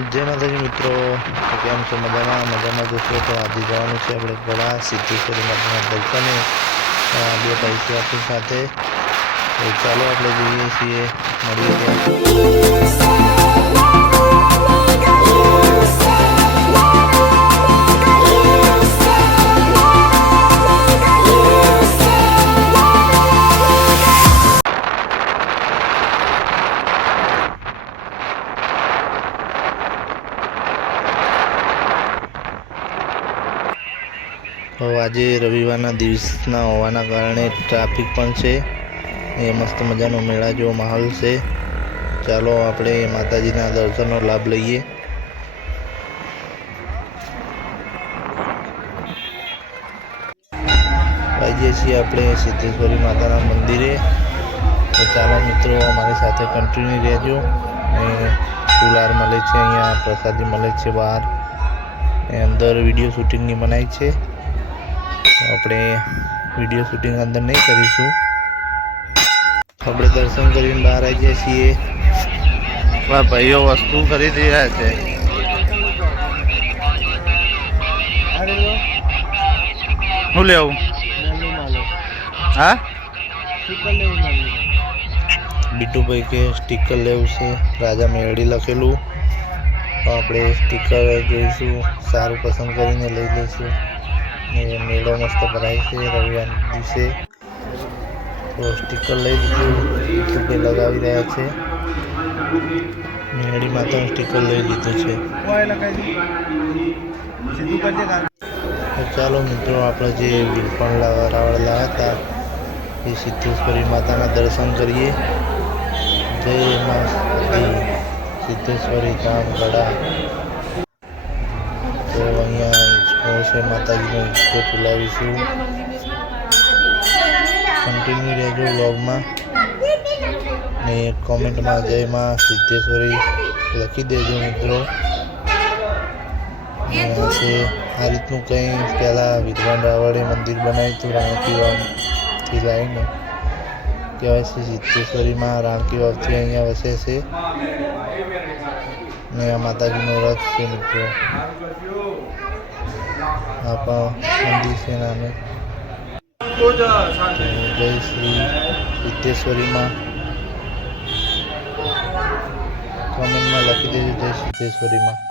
જય માતાજી મિત્રો. કેમ છો? મજામાં? મજામાં જશો તો આજે જવાનું છે આપણે ગળા સિદ્ધેશ્વરી માતાના દર્શને. બે છે આપણી સાથે. ચાલો આપણે જઈએ છીએ. મળીએ ત્યાં. આજે રવિવારના દિવસના હોવાના કારણે ટ્રાફિક પણ છે. એ મસ્ત મજાનો મેળા જેવો માહોલ છે. ચાલો આપણે માતાજીના દર્શનનો લાભ લઈએ. આવીએ છીએ આપણે સિદ્ધેશ્વરી માતાના મંદિરે. તો ચાલો મિત્રો, અમારી સાથે કન્ટિન્યુ રહેજો. અને ફુલાર મળે છે અહીંયા, પ્રસાદી મળે છે બહાર. અંદર વીડિયો શૂટિંગની મનાય છે. આપણે વીડિયો શૂટિંગ અંદર નહીં કરીશું. આપણે દર્શન કરીને બહાર આવી જઈએ છીએ. વાહ, ભાઈઓ, વસ્તુ ખરીદી રહ્યા છે. શું લેવું? હા? બીટુભાઈ કે સ્ટીકર લેવું છે. રાજા મેળી લખેલું. આપણે સ્ટીકર જોઈશું. સારું પસંદ કરીને લઈ લઈશું. ને મેળો મસ્ત ભરાય છે. રવિવાર દિવસે તો સ્ટીકર લઈ લીધું. લગાવી રહ્યા છે. મેળી માતાનું સ્ટીકર લઈ લીધું છે. ચાલો મિત્રો, આપણે જે વિલપણ રાવળેલા હતા, એ સિદ્ધેશ્વરી માતાના દર્શન કરીએ. જય એમાં સિદ્ધેશ્વરી ધામ ગળા તો અહીંયા છે, માતાજીનો હિંચકો ચલાવીશું કન્ટિન્યુ રહેજો વ્લોગમાં. ને કોમેન્ટમાં જય માં સિદ્ધેશ્વરી લખી દેજો મિત્રો. આજે આ રીતનું કંઈ પહેલાં વિદ્વાન રાવળે મંદિર બનાવ્યું હતું, રાણકી વાવથી લાવીને કહેવાય છે સિદ્ધેશ્વરીમાં રાણકી વાવથી અહીંયા વસે છે. ને આ માતાજીનો રથ છે મિત્રો. આ પણ મંદિર છે નામે જય શ્રી સિદ્ધેશ્વરીમાં. કોમેન્ટમાં લખી દેજો જય સિદ્ધેશ્વરીમાં.